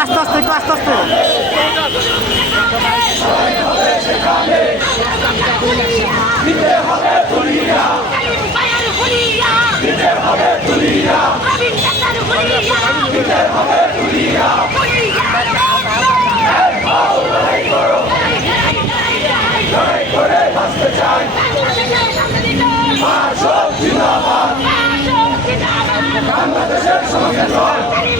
আস্তে আস্তে একটু আস্তে আস্তে হবে তুলিয়া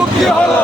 Tokyo!